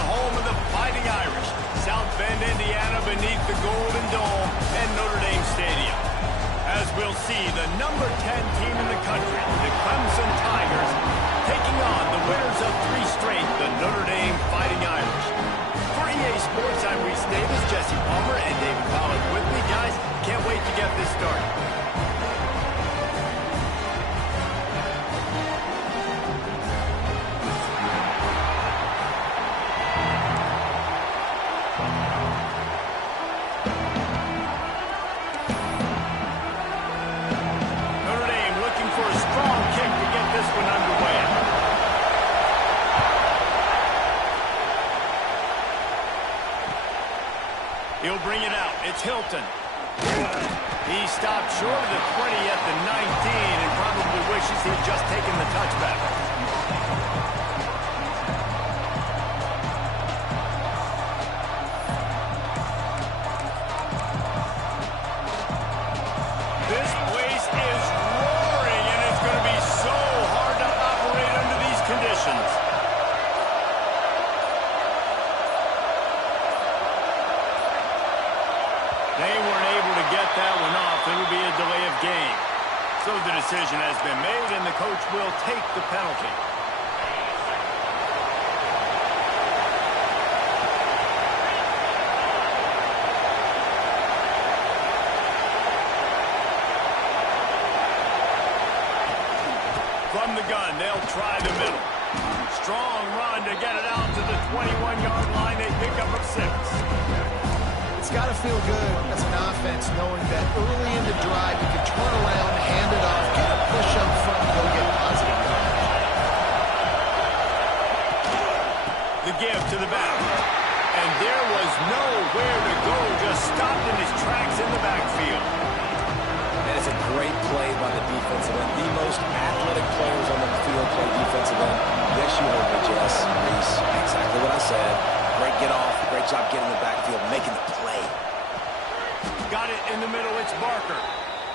the home of the Fighting Irish, South Bend, Indiana, beneath the Golden Dome and Notre Dame Stadium. As we'll see, the number 10 team in the country, the Clemson Tigers, taking on the winners of 3 straight, the Notre Dame Fighting Irish. For EA Sports, I'm Reese Davis, Jesse Palmer, and David Collins with me. Guys, can't wait to get this started. He'll bring it out. It's Hilton. He stopped short of the 20 at the 19 and probably wishes he'd just taken the touchback. This place is roaring, and it's going to be so hard to operate under these conditions. They weren't able to get that one off. It will be a delay of game. So the decision has been made, and the coach will take the penalty. From the gun, they'll try the middle. Strong run to get it out to the 21-yard line. They pick up a 6. It's got to feel good as an offense knowing that early in the drive you can turn around, hand it off, get a push up front, and go get positive yards. The give to the back. And there was nowhere to go, just stopped in his tracks in the backfield. And it's a great play by the defensive end. The most athletic players on the field play defensive end. Yes, you heard me, Jess, Reese. Exactly what I said. Great get off, great job getting the backfield, making the play. Got it in the middle, it's Barker.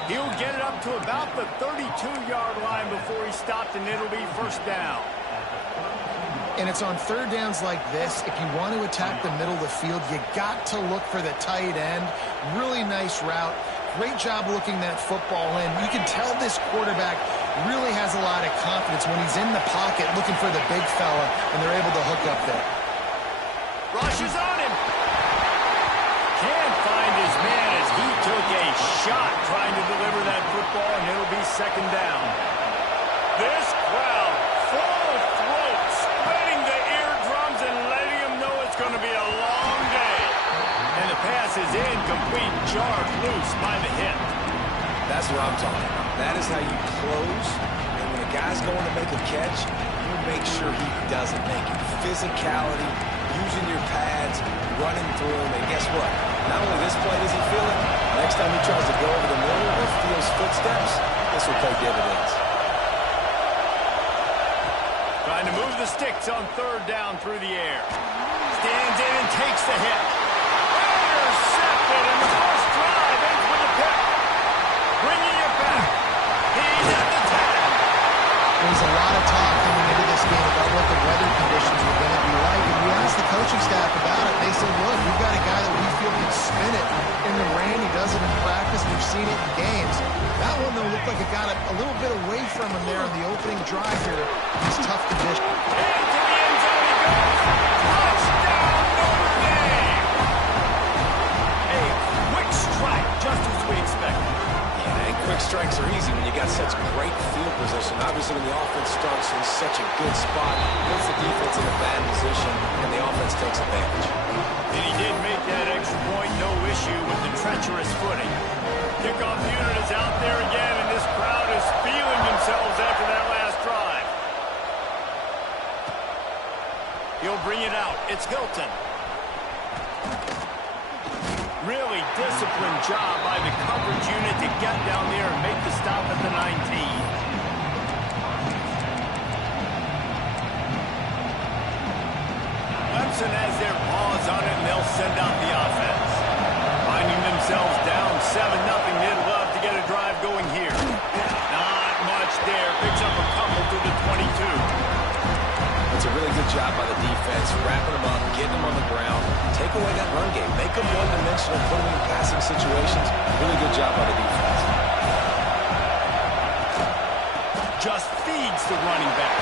He'll get it up to about the 32-yard line before he stopped, and it'll be first down. And it's on third downs like this. If you want to attack the middle of the field, you got to look for the tight end. Really nice route. Great job looking that football in. You can tell this quarterback really has a lot of confidence when he's in the pocket looking for the big fella, and they're able to hook up there. Rushes on him. Can't find his man as he took a shot trying to deliver that football, and it'll be second down. This crowd, full throat, spreading the eardrums and letting them know it's going to be a long day. And the pass is incomplete, jarred loose by the hit. That's what I'm talking about. That is how you close. And when a guy's going to make a catch, you make sure he doesn't make it. Physicality, using your pads, running through them, and guess what? Not only this play does he feel it, next time he tries to go over the middle or feels footsteps, this will pay dividends. Trying to move the sticks on third down through the air. Stands in and takes the hit. Intercepted, and the first drive ends with a pick. Bringing it back. He's at the 10. There's a lot of talk coming into this game about what the weather conditions were going to be like. And we asked the coaching staff about it. They said, look, we've got a guy that we feel can spin it in the rain. He does it in practice. We've seen it in games. That one, though, looked like it got a little bit away from him there in the opening drive here. These tough conditions. Into the end zone he goes. Touchdown, Notre Dame. A quick strike, just as we expected. Yeah, and quick strikes are easy when you got such great field position. Obviously, when the offense starts in such a good spot, puts the defense in a bad position, and the offense takes advantage. And he did make that extra point, no issue with the treacherous footing. Kickoff unit is out there again, and this crowd is feeling themselves after that last drive. He'll bring it out. It's Hilton. Really disciplined job by the coverage unit to get down there and make the stop at the 19. Clemson has their paws on it, and they'll send out the offense. Finding themselves down 7-0, they'd love to get a drive going here. Not much there. Picks up a couple to the 22. It's It's a really good job by the defense, wrapping them up, getting them on the ground, take away that run game, make them one-dimensional, put them in passing situations. Really good job by the defense. Just feeds the running back.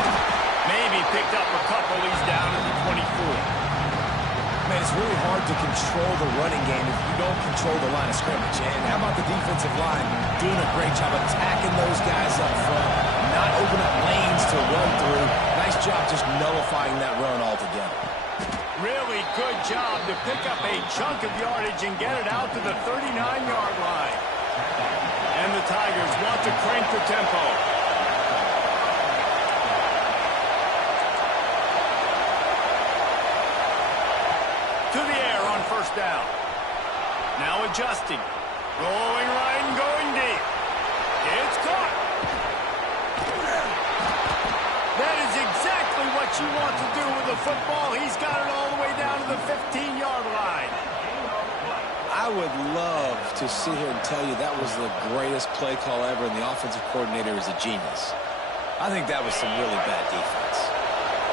Maybe picked up a couple. He's down at the 24. Man, it's really hard to control the running game if you don't control the line of scrimmage. And how about the defensive line doing a great job attacking those guys up front, not opening up lanes to run through. Nice job just nullifying that run altogether. Really good job to pick up a chunk of yardage and get it out to the 39-yard line. And the Tigers want to crank the tempo. To the air on first down. Now adjusting. Rolling right and going deep. It's caught. That is exactly what you want to do with the football. He's got it all the way down to the 15-yard line. I would love to sit here and tell you that was the greatest play call ever, and the offensive coordinator is a genius. I think that was some really bad defense.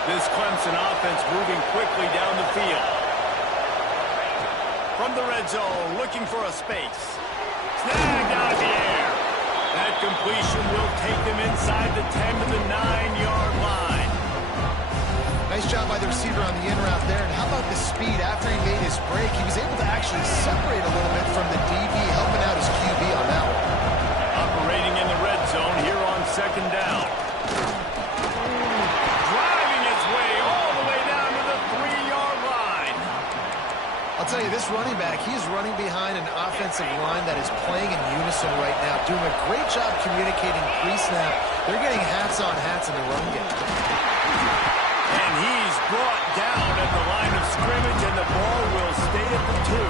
This Clemson offense moving quickly down the field. From the red zone, looking for a space. Snagged out of the air. That completion will take them inside the 10 to the 9-yard line. Nice job by the receiver on the in route there. And how about the speed after he made his break? He was able to actually separate a little bit from the DB, helping out his QB on that one. Operating in the red zone here on second down. Driving his way all the way down to the 3-yard line. I'll tell you, this running back, he's running behind an offensive line that is playing in unison right now, doing a great job communicating pre-snap. They're getting hats on hats in the run game. And he's brought down at the line of scrimmage, and the ball will stay at the 2.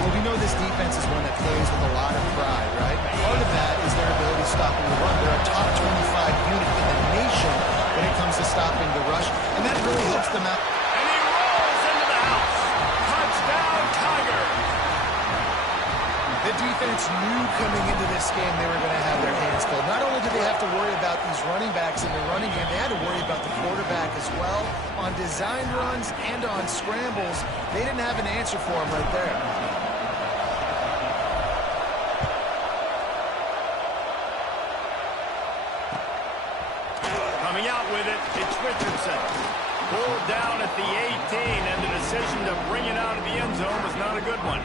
Well, we know this defense is one that plays with a lot of pride, right? Part of that is their ability to stop the run. They're a top 25 unit in the nation when it comes to stopping the rush, and that really helps them out. And he rolls into the house. Touchdown, Tiger. The defense knew coming into this game they were going to have their hands full. Not only did they have to worry about these running backs in the running game, they had to worry about the quarterback as well. On design runs and on scrambles, they didn't have an answer for him right there. Coming out with it, it's Richardson. Pulled down at the 18, and the decision to bring it out of the end zone was not a good one.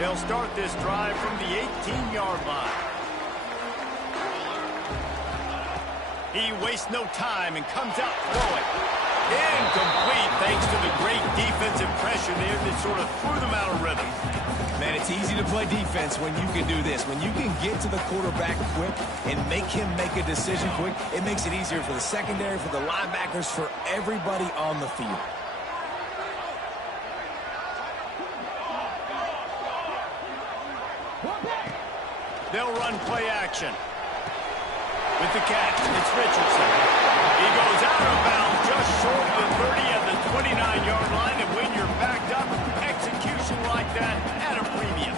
They'll start this drive from the 18-yard line. He wastes no time and comes out throwing. Incomplete thanks to the great defensive pressure there that sort of threw them out of rhythm. Man, it's easy to play defense when you can do this. When you can get to the quarterback quick and make him make a decision quick, it makes it easier for the secondary, for the linebackers, for everybody on the field. They'll run play action. With the catch, it's Richardson. He goes out of bounds just short of the 30 at the 29-yard line, and when you're backed up, execution like that at a premium.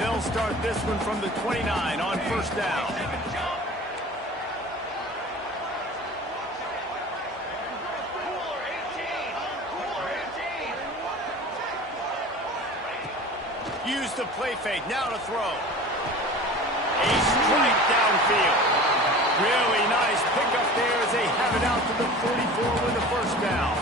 They'll start this one from the 29 on first down. Use the play fake, now to throw. A strike downfield. Really nice pickup there as they have it out to the 44 with the first down.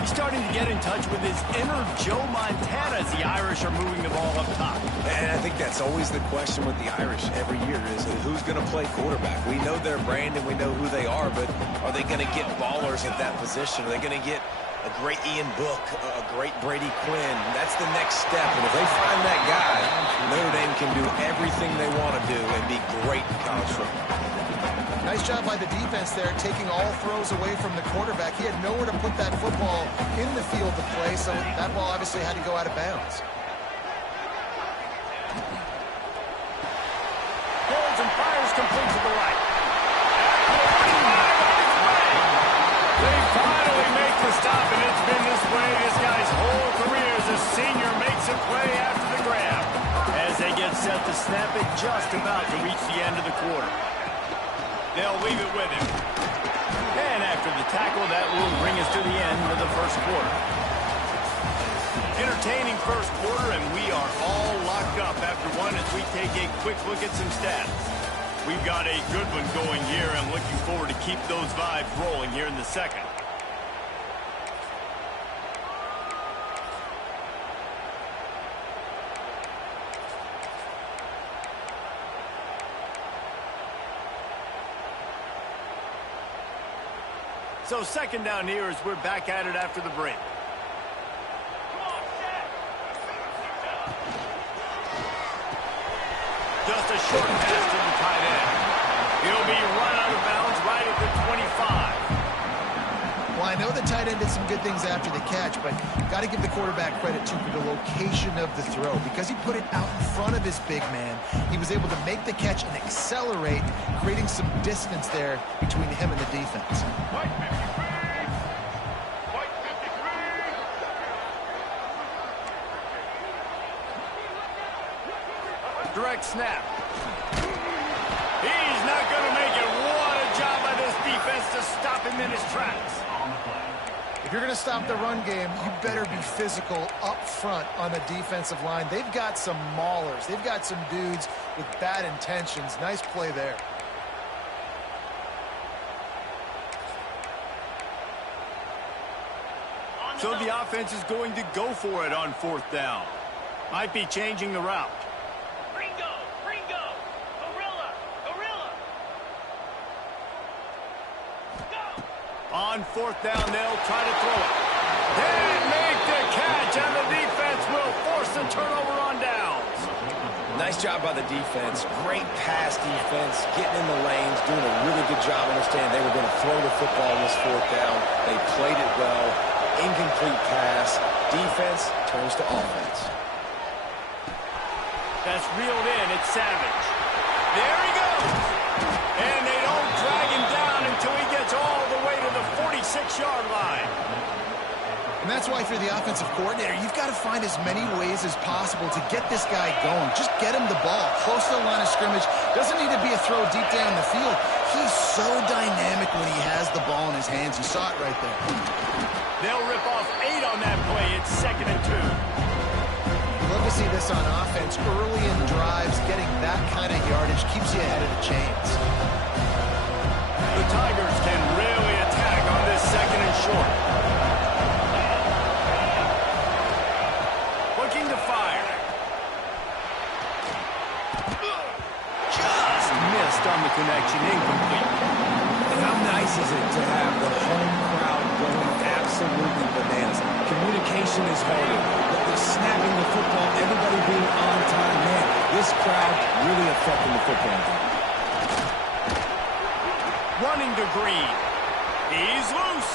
He's starting to get in touch with his inner Joe Montana as the Irish are moving the ball up top. And I think that's always the question with the Irish every year is who's going to play quarterback. We know their brand and we know who they are, but are they going to get ballers at that position? Are they going to get a great Ian Book, a great Brady Quinn. That's the next step. And if they find that guy, Notre Dame can do everything they want to do and be great in college football. Nice job by the defense there, taking all throws away from the quarterback. He had nowhere to put that football in the field to play, so that ball obviously had to go out of bounds. Holds and fires complete to the right. They finally make the stop, and it's been this way this guy's whole career as a senior makes a play after the grab. As they get set to snap it just about to reach the end of the quarter. They'll leave it with him. And after the tackle, that will bring us to the end of the first quarter. Entertaining first quarter, and we are all locked up after one as we take a quick look at some stats. We've got a good one going here. I'm looking forward to keep those vibes rolling here in the second. So second down here as we're back at it after the break. Just a short pass to the tight end. He'll be run out of bounds right at the 25. Well, I know the tight end did some good things after the catch, but got to give the quarterback credit, too, for the location of the throw. Because he put it out in front of his big man, he was able to make the catch and accelerate, creating some distance there between him and the defense. Direct snap. He's not going to make it. What a job by this defense to stop him in his tracks. If you're going to stop the run game, you better be physical up front on the defensive line. They've got some maulers. They've got some dudes with bad intentions. Nice play there. So the offense is going to go for it on fourth down. Might be changing the route. On fourth down, they'll try to throw it. They make the catch, and the defense will force the turnover on downs. Nice job by the defense. Great pass defense, getting in the lanes, doing a really good job understanding they were going to throw the football on this fourth down. They played it well. Incomplete pass. Defense turns to offense. That's reeled in. It's Savage. There he goes. And they don't drag him down until he gets all the way to the 46-yard line. And that's why, if you're the offensive coordinator, you've got to find as many ways as possible to get this guy going. Just get him the ball close to the line of scrimmage. Doesn't need to be a throw deep down the field. He's so dynamic when he has the ball in his hands. You saw it right there. They'll rip off 8 on that play. It's 2nd and 2. Love to see this on offense. Early in drives, getting that kind of yardage keeps you ahead of the chains. The Tigers can really attack on this 2nd and short. Looking to fire. Just missed on the connection. Incomplete. And how nice is it to have the home crowd going absolutely bananas? Communication is harder. The snapping the football, everybody being on time. Man, this crowd really affecting the football game. Running to Green. He's loose.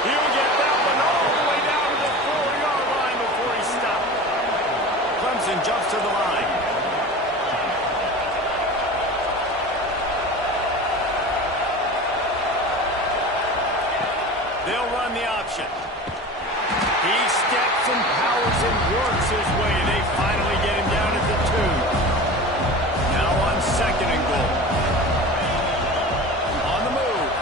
He'll get that one all the way down to the 4-yard line before he stopped. Clemson jumps to the line. They'll run the option. He steps and powers and works his way. They finally get him down at the 2. Now on 2nd and goal. On the move.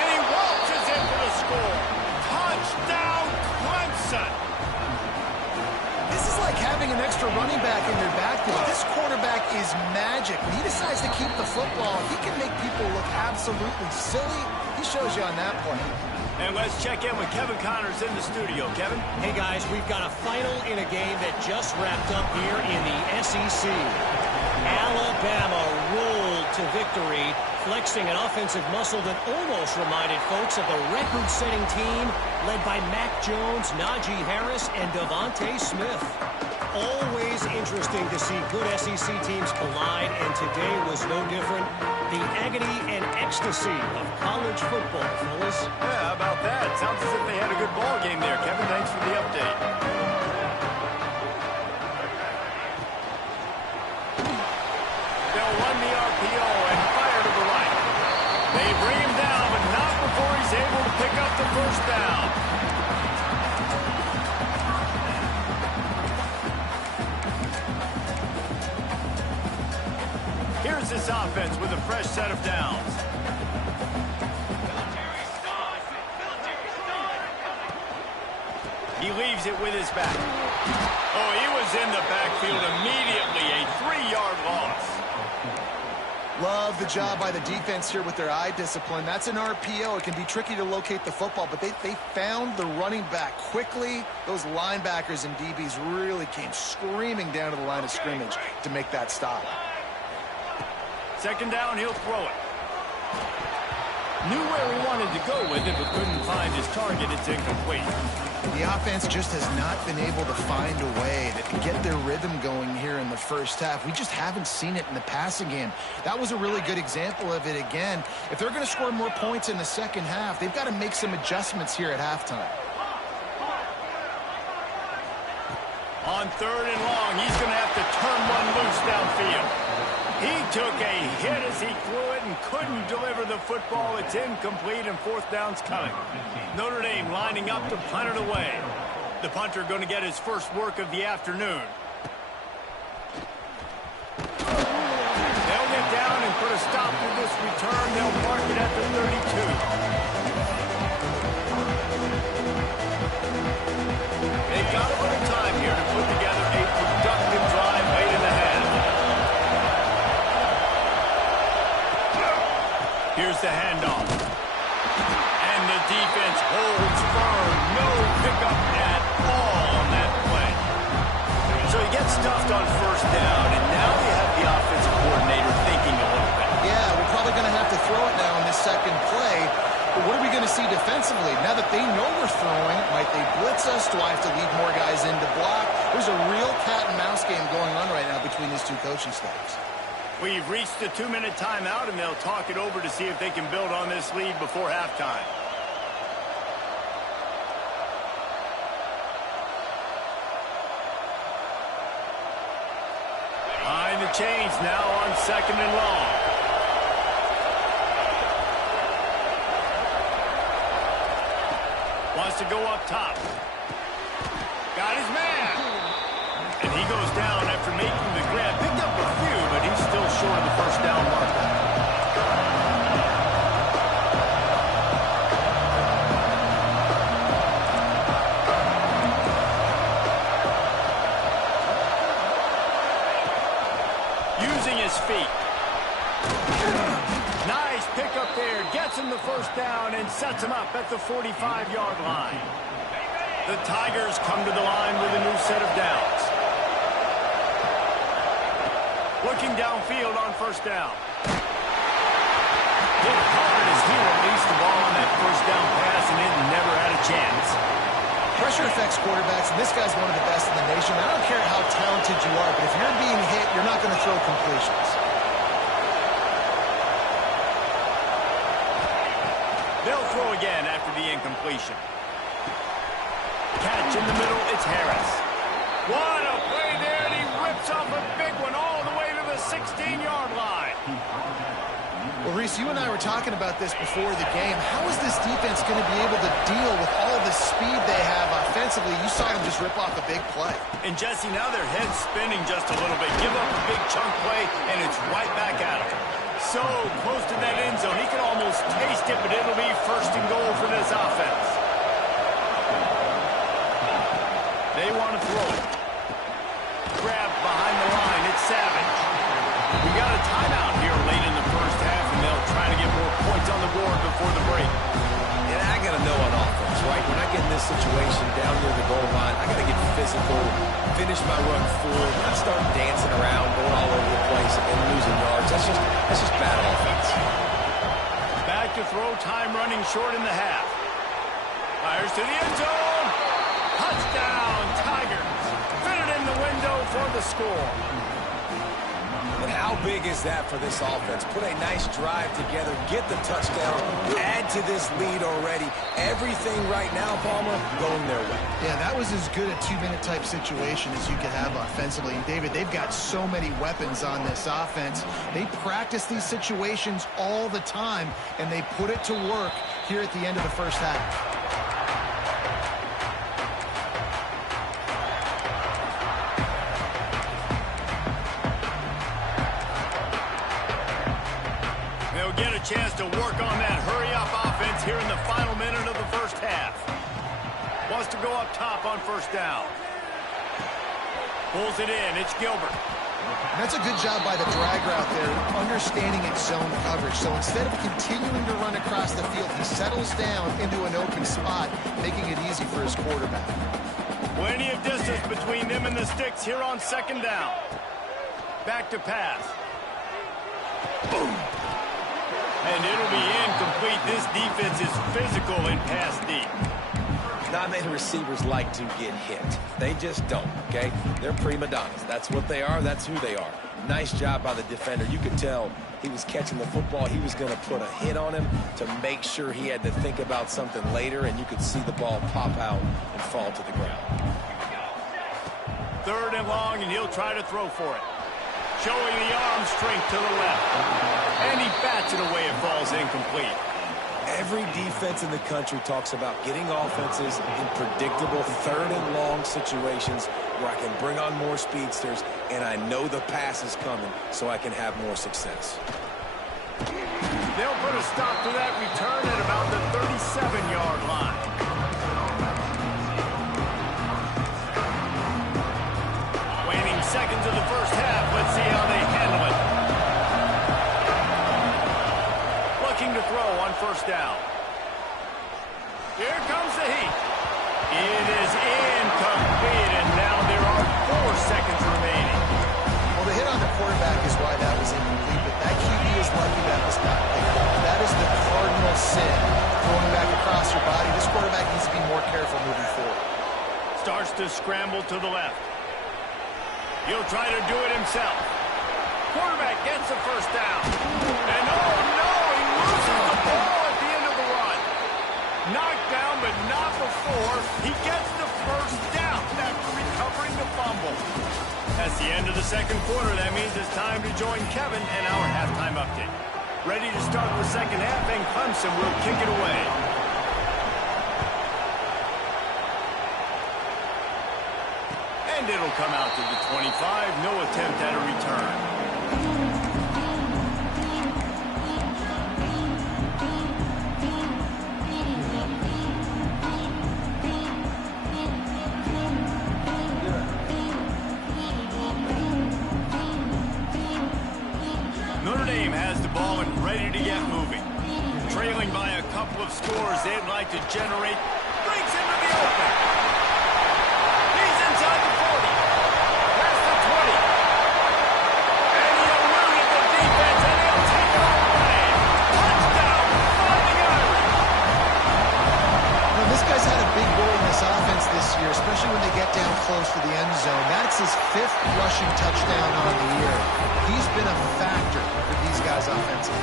And he waltzes in for the score. Touchdown, Clemson. This is like having an extra running back in your backfield. This quarterback is magic. When he decides to keep the football, he can make people look absolutely silly. He shows you on that play. And let's check in with Kevin Connors in the studio. Kevin? Hey, guys, we've got a final in a game that just wrapped up here in the SEC. Alabama rolled to victory victory, flexing an offensive muscle that almost reminded folks of the record-setting team led by Mac Jones, Najee Harris, and Devontae Smith. Always interesting to see good SEC teams collide, and today was no different. The agony and ecstasy of college football, fellas. Yeah, how about that? Sounds as if they had a good ball game there. Kevin, thanks for the update. They'll run the RPO and fire to the right. They bring him down, but not before he's able to pick up the first down. Here's this offense with a fresh set of downs. He leaves it with his back. Oh, he was in the backfield immediately. A 3-yard loss. Love the job by the defense here with their eye discipline. That's an RPO. It can be tricky to locate the football, but they found the running back quickly. Those linebackers and DBs really came screaming down to the line of scrimmage to make that stop. Second down, he'll throw it. Knew where he wanted to go with it, but couldn't find his target. It's incomplete. The offense just has not been able to find a way to get their rhythm going here in the first half. We just haven't seen it in the passing game. That was a really good example of it again. If they're going to score more points in the second half, they've got to make some adjustments here at halftime. On third and long, he's going to have to turn one loose downfield. He took a hit as he threw it and couldn't deliver the football. It's incomplete, and fourth down's coming. Notre Dame lining up to punt it away. The punter going to get his first work of the afternoon. They'll get down and put a stop to this return. They'll mark it at the 32. They've got a little time here to put together a productive drive late in the half. Here's the handoff. And the defense holds firm. No pickup at all on that play. So he gets stuffed on first down, and now you have the offensive coordinator thinking a little bit. Yeah, we're probably going to have to throw it now in this second play. But what are we going to see defensively? Now that they know we're throwing, might they blitz us? Do I have to leave more guys in to block? There's a real cat and mouse game going on right now between these two coaching staffs. We've reached the 2-minute timeout, and they'll talk it over to see if they can build on this lead before halftime. Behind the chains now on second and long. Wants to go up top. Got his man. And he goes down after making the grab. Picked up a few, but he's still short of the first down marker. Using his feet. Nice pickup there. Gets him the first down and sets him up at the 45-yard line. The Tigers come to the line with a new set of downs. Looking downfield on first down. Hit hard as he released the ball on that first down pass, and it never had a chance. Pressure affects quarterbacks, and this guy's one of the best in the nation. I don't care how talented you are, but if you're being hit, you're not going to throw completions. They'll throw again after the incompletion. Catch in the middle, it's Harris. What a play there, and he rips off a big one all the way to the 16-yard line. Well, Reese, you and I were talking about this before the game. How is this defense going to be able to deal with all the speed they have offensively? You saw them just rip off a big play. And, Jesse, now their head's spinning just a little bit. Give up a big chunk play, and it's right back at him. So close to that end zone. He can almost taste it, but it'll be first and goal for this offense. They want to throw it. Grab behind the line. It's Savage. We got a timeout here late in the first half, and they'll try to get more points on the board before the break. And I got to know on offense, right? When I get in this situation down near the goal line, I got to get physical, finish my run forward, not start dancing around, going all over the place, and losing yards. That's just bad offense. to throw, time running short in the half. Fires to the end zone. Touchdown, Tigers. Fit it in the window for the score. And how big is that for this offense? Put a nice drive together, get the touchdown, add to this lead already. Everything right now, Palmer, going their way. Yeah, that was as good a two-minute type situation as you could have offensively. And, David, they've got so many weapons on this offense. They practice these situations all the time, and they put it to work here at the end of the first half. Get a chance to work on that hurry-up offense here in the final minute of the first half. Wants to go up top on first down. Pulls it in. It's Gilbert. And that's a good job by the drag route there, understanding its zone coverage. So instead of continuing to run across the field, he settles down into an open spot, making it easy for his quarterback. Plenty of distance between them and the sticks here on second down. Back to pass. Boom. And it'll be incomplete. This defense is physical in pass deep. Not many receivers like to get hit. They just don't, okay? They're prima donnas. That's what they are. That's who they are. Nice job by the defender. You could tell he was catching the football. He was going to put a hit on him to make sure he had to think about something later, and you could see the ball pop out and fall to the ground. 3rd and long, and he'll try to throw for it. Showing the arm strength to the left. And he bats it away. It falls incomplete. Every defense in the country talks about getting offenses in predictable 3rd and long situations where I can bring on more speedsters and I know the pass is coming so I can have more success. They'll put a stop to that return at about the 37-yard line. Waning seconds of the first half. Let's see how they handle it. Looking to throw on first down. Here comes the heat. It is incomplete, and now there are 4 seconds remaining. Well, the hit on the quarterback is why that was incomplete, but that QB is lucky that was not there. That is the cardinal sin, throwing back across your body. This quarterback needs to be more careful moving forward. Starts to scramble to the left. He'll try to do it himself. Quarterback gets the first down. And oh no, he loses the ball at the end of the run. Knocked down, but not before he gets the first down after recovering the fumble. That's the end of the second quarter. That means it's time to join Kevin and our halftime update. Ready to start the second half, and Clemson will kick it away. And it'll come out to the 25. No attempt at a return. Notre Dame has the ball and ready to get moving. Trailing by a couple of scores, they'd like to generate. Breaks into the open. He's inside the 40. Past the 20. And he eluded the defense, and he'll take it all away. Touchdown, Fighting Irish. Well, this guy's had a big role in this offense this year, especially when they get down close to the end zone. That's his 5th rushing touchdown on the year. He's been a factor for these guys offensively.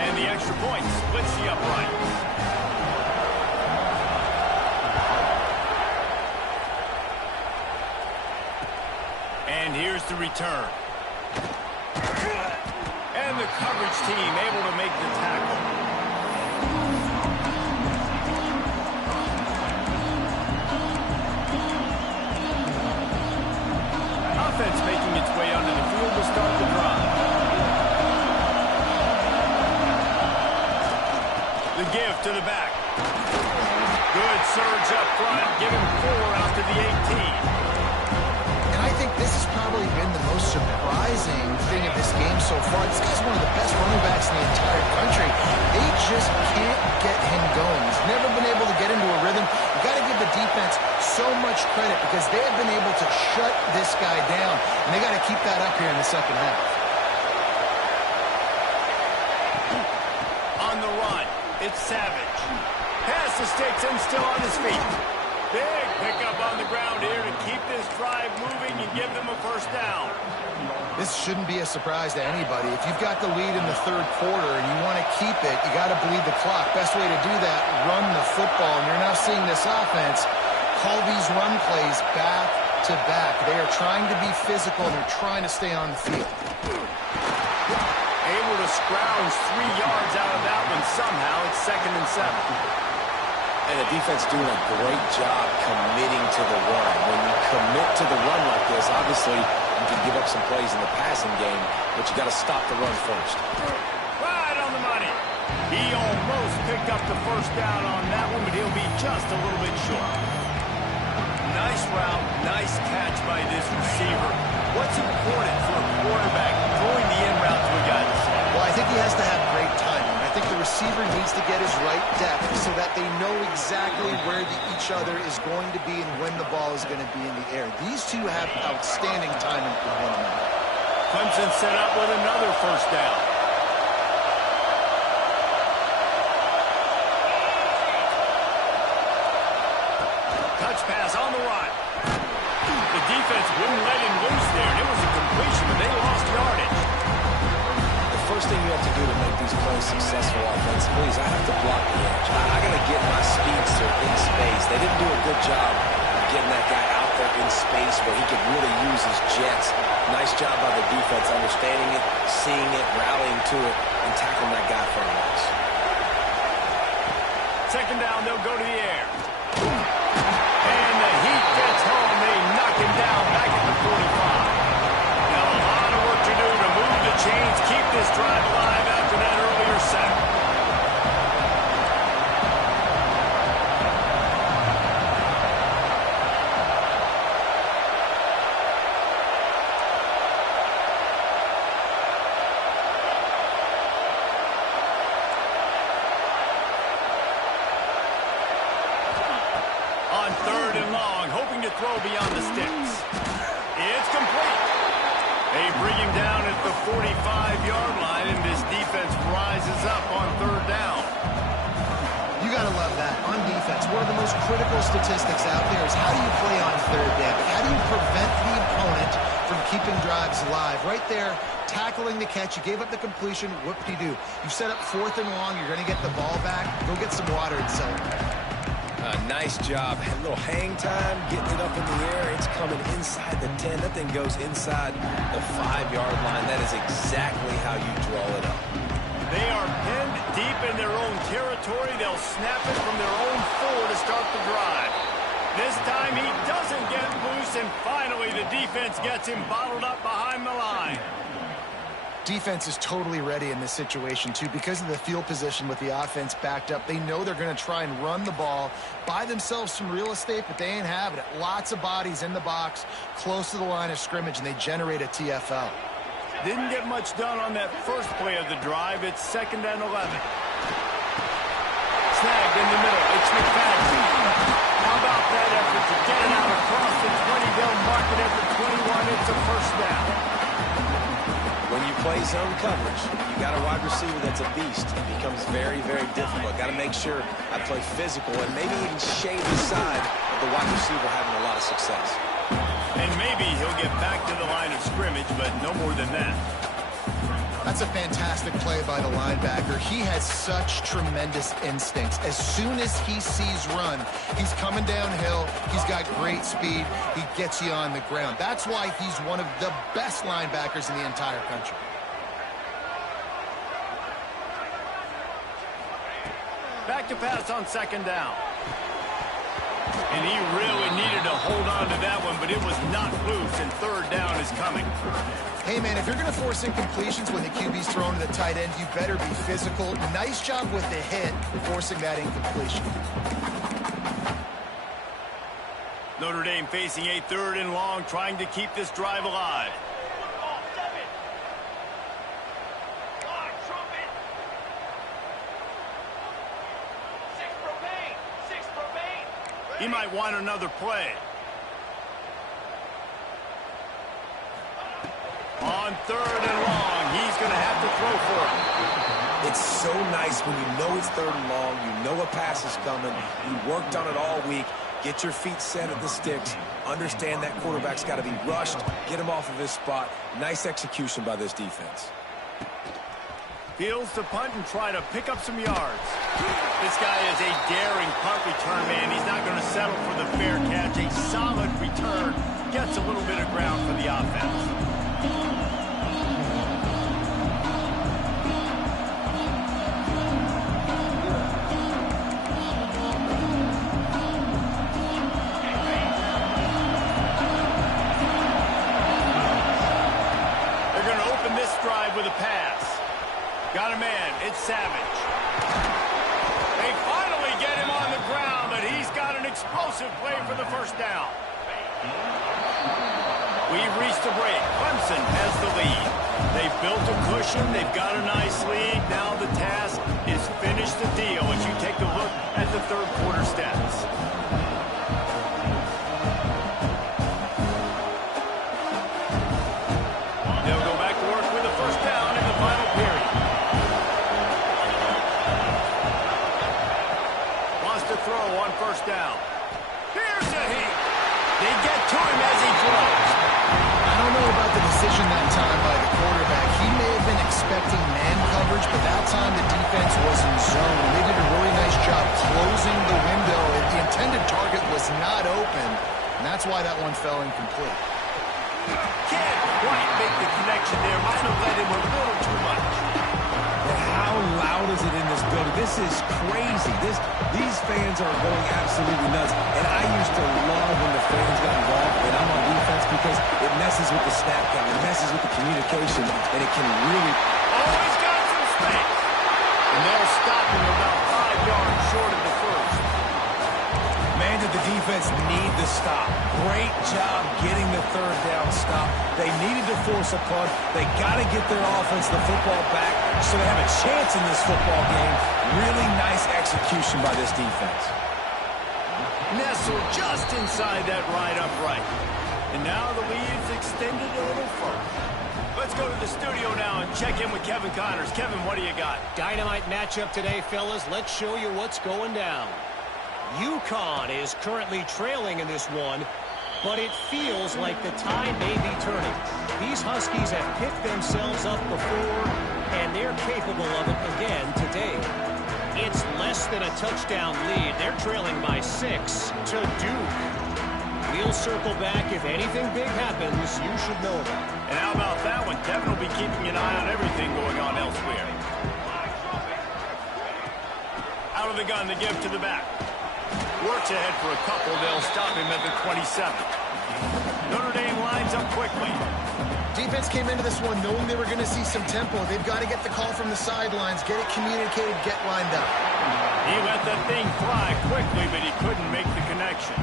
And the extra point splits the upright. And here's the return. And the coverage team able to make the tackle. Offense making its way onto the field to start the drive. The give to the back. Good surge up front. Give him 4 out to the 18. And I think this has probably been the most surprising thing of this game so far. This guy's one of the best running backs in the entire country. They just can't get him going. He's never been able to get into a rhythm. You got to give the defense so much credit because they have been able to shut this guy down. And they got to keep that up here in the second half. On the run. It's Savage. Pass the sticks and still on his feet. Big pickup on the ground here to keep this drive moving and give them a first down. This shouldn't be a surprise to anybody. If you've got the lead in the third quarter and you want to keep it, you got to bleed the clock. Best way to do that, run the football. And you're now seeing this offense call these run plays back to back. They are trying to be physical, and they're trying to stay on the field. Able to scrounge 3 yards out of that one somehow. It's 2nd and 7. And the defense doing a great job committing to the run. When you commit to the run like this, obviously you can give up some plays in the passing game, but you got to stop the run first. Right on the money. He almost picked up the first down on that one, but he'll be just a little bit short. Nice route, nice catch by this receiver. What's important for a quarterback throwing the in route to a guy this way? Well, I think he has to have great timing. I think the receiver needs to get his right depth so that they know exactly where each other is going to be and when the ball is going to be in the air. These two have outstanding timing with one another. Clemson set up with another first down. Touch pass on the run. The defense wouldn't let him loose there. It was a completion, but they lost yardage. The first thing you have to do to make these plays successful offensively is I have to block the edge. I got to get my speedster in space. They didn't do a good job of getting that guy out there in space where he could really use his jets. Nice job by the defense understanding it, seeing it, rallying to it, and tackling that guy for a loss. 2nd down, they'll go to the air. And the heat gets home. They knock him down back at the 45. Now a lot of work to do to move the chains, keep this drive alive after that earlier sack. On 3rd and long, hoping to throw beyond the sticks. It's complete. They bring him down at the 45-yard line, and this defense rises up on 3rd down. You got to love that. On defense, one of the most critical statistics out there is how do you play on 3rd down? How do you prevent the opponent from keeping drives alive? Right there, tackling the catch. You gave up the completion. Whoop-de-doo. You set up 4th and long. You're going to get the ball back. Go get some water and celebrate. Nice job. A little hang time, getting it up in the air. It's coming inside the 10. That thing goes inside the 5-yard line. That is exactly how you draw it up. They are pinned deep in their own territory. They'll snap it from their own 4 to start the drive. This time he doesn't get loose, and finally the defense gets him bottled up behind the line. Defense is totally ready in this situation, too. Because of the field position with the offense backed up, they know they're going to try and run the ball, buy themselves some real estate, but they ain't having it. Lots of bodies in the box, close to the line of scrimmage, and they generate a TFL. Didn't get much done on that first play of the drive. It's 2nd and 11. Snagged in the middle. It's McFadden. How about that effort to get it out across the 20? They'll mark it at the 21. It's a first down. When you play zone coverage, you got a wide receiver that's a beast. It becomes very, very difficult. Got to make sure I play physical and maybe even shade the side of the wide receiver having a lot of success. And maybe he'll get back to the line of scrimmage, but no more than that. That's a fantastic play by the linebacker. He has such tremendous instincts. As soon as he sees run, he's coming downhill. He's got great speed. He gets you on the ground. That's why he's one of the best linebackers in the entire country. Back to pass on 2nd down. And he really needed to hold on to that one, but it was not loose, and 3rd down is coming. Hey, man, if you're going to force incompletions when the QB's thrown to the tight end, you better be physical. Nice job with the hit, forcing that incompletion. Notre Dame facing a 3rd and long, trying to keep this drive alive. He might want another play. On 3rd and long, he's going to have to throw for him. It's so nice when you know it's 3rd and long, you know a pass is coming, you worked on it all week, get your feet set at the sticks, understand that quarterback's got to be rushed, get him off of his spot. Nice execution by this defense. Fields to punt and try to pick up some yards. This guy is a daring punt return man. He's not going to settle for the fair catch. A solid return gets a little bit of ground for the offense. With a pass. Got a man. It's Savage. They finally get him on the ground, but he's got an explosive play for the first down. We've reached a break. Clemson has the lead. They've built a cushion. They've got a nice lead. Now the task is finish the deal as you take a look at the 3rd quarter stats. Throw on 1st down. Here's a heat. They get to him as he throws. I don't know about the decision that time by the quarterback. He may have been expecting man coverage, but that time the defense was in zone. They did a really nice job closing the window. The intended target was not open, and that's why that one fell incomplete. Can't quite make the connection there. Might have led him a little too much. How loud is it in this building? This is crazy. These fans are going absolutely nuts. And I used to love when the fans got involved and I'm on defense because it messes with the snap count. It messes with the communication, and it can really... Always got some space. And they'll stop him about 5 yards short of the first. Man, did the defense need the stop. Great job getting the 3rd down stop. They needed to force a punt. They got to get their offense the football back so they have a chance in this football game. Really nice execution by this defense. Nestled just inside that right upright. And now the lead is extended a little further. Let's go to the studio now and check in with Kevin Connors. Kevin, what do you got? Dynamite matchup today, fellas. Let's show you what's going down. UConn is currently trailing in this one, but it feels like the tide may be turning. These Huskies have picked themselves up before, and they're capable of it again today. It's less than a touchdown lead. They're trailing by 6 to Duke. We'll circle back. If anything big happens, you should know about it. And how about that one? Kevin will be keeping an eye on everything going on elsewhere. Out of the gun, the give to the back. Works ahead for a couple. They'll stop him at the 27. Notre Dame lines up quickly. Defense came into this one knowing they were going to see some tempo. They've got to get the call from the sidelines, get it communicated, get lined up. He let that thing fly quickly, but he couldn't make the connection.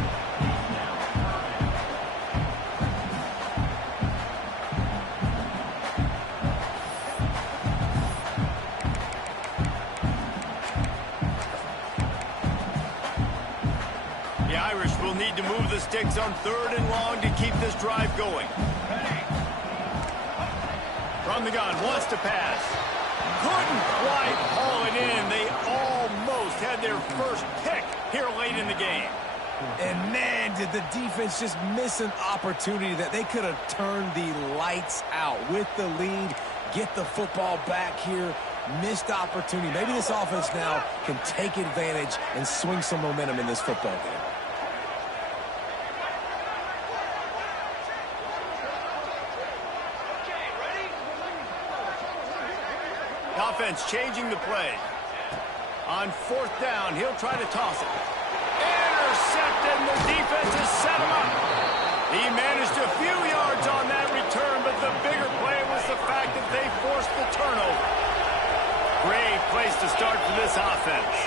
The Irish will need to move the sticks on 3rd and long to keep this drive going. From the gun, wants to pass. Couldn't quite haul it in. They almost had their first pick here late in the game. And man, did the defense just miss an opportunity that they could have turned the lights out with the lead, get the football back here. Missed opportunity. Maybe this offense now can take advantage and swing some momentum in this football game. Offense changing the play. On 4th down, he'll try to toss it. Intercepted, and the defense has set him up. He managed a few yards on that return, but the bigger play was the fact that they forced the turnover. Great place to start for this offense.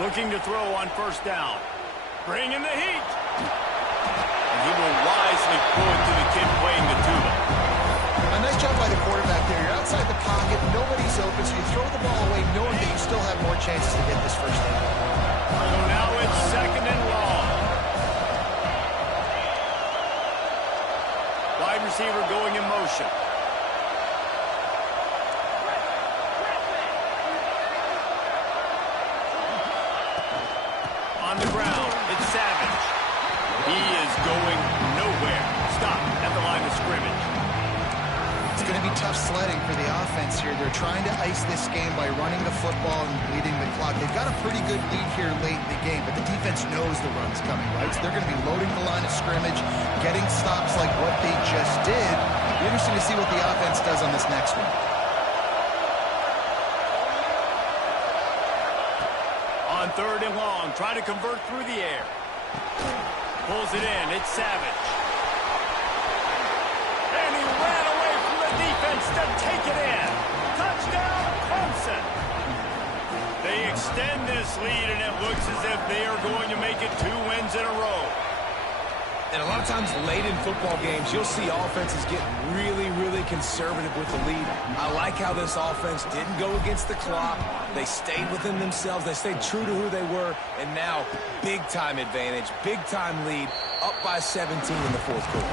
Looking to throw on 1st down. Bring in the heat. And he will wisely pull it to the kid playing the tuba. A nice job by the quarterback there. You're outside the pocket, nobody's open, so you throw the ball away knowing that you still have more chances to get this 1st down. So now it's 2nd and long. Wide receiver going in motion. the ground. It's Savage. He is going nowhere. Stop at the line of scrimmage. It's going to be tough sledding for the offense here. They're trying to ice this game by running the football and bleeding the clock. They've got a pretty good lead here late in the game, but the defense knows the run's coming, right? So they're going to be loading the line of scrimmage, getting stops like what they just did. It'll be interesting to see what the offense does on this next one. On 3rd and long, trying to convert through the air. Pulls it in. It's Savage. And he ran away from the defense to take it in. Touchdown, Clemson. They extend this lead, and it looks as if they are going to make it 2 wins in a row. And a lot of times late in football games, you'll see offenses get really, really conservative with the lead. I like how this offense didn't go against the clock. They stayed within themselves. They stayed true to who they were. And now, big-time advantage, big-time lead, up by 17 in the 4th quarter.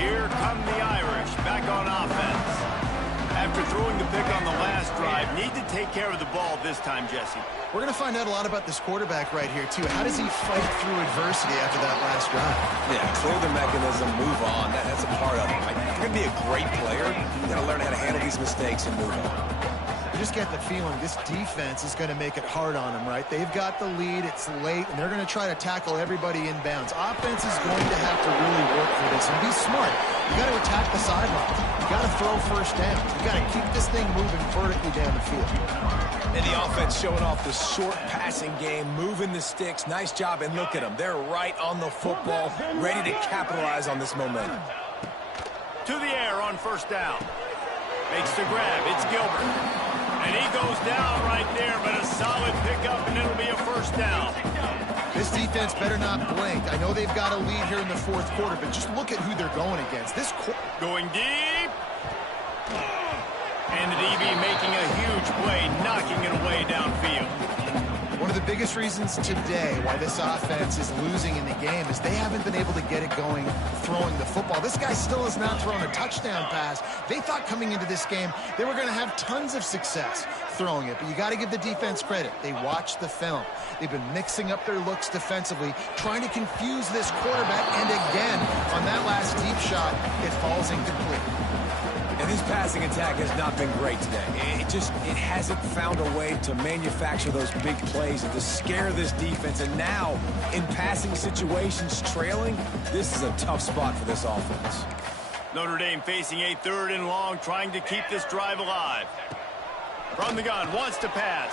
Here come the Irish back on offense. After throwing the pick on the last drive, need to take care of the ball this time, Jesse. We're going to find out a lot about this quarterback right here, too. How does he fight through adversity after that last drive? Yeah, clear the mechanism, move on. That's a part of it. Right? If you're going to be a great player, you got to learn how to handle these mistakes and move on. You just get the feeling this defense is going to make it hard on them, right? They've got the lead, it's late, and they're going to try to tackle everybody inbounds. Offense is going to have to really work for this and be smart. You got to attack the sidelines. You got to throw first down. You got to keep this thing moving vertically down the field. And the offense showing off the short passing game, moving the sticks. Nice job, and look at them. They're right on the football, ready to capitalize on this momentum. To the air on 1st down. Makes the grab. It's Gilbert. And he goes down right there, but a solid pickup, and it'll be a 1st down. This defense better not blink. I know they've got a lead here in the 4th quarter, but just look at who they're going against. Going deep. And the DB making a huge play, knocking it away downfield. One of the biggest reasons today why this offense is losing in the game is they haven't been able to get it going throwing the football. This guy still has not thrown a touchdown pass. They thought coming into this game they were going to have tons of success throwing it, but you got to give the defense credit. They watched the film. They've been mixing up their looks defensively, trying to confuse this quarterback, and again, on that last deep shot, it falls incomplete. And this passing attack has not been great today. It hasn't found a way to manufacture those big plays and to scare this defense. And now, in passing situations, trailing, this is a tough spot for this offense. Notre Dame facing a 3rd and long, trying to keep this drive alive. From the gun, wants to pass.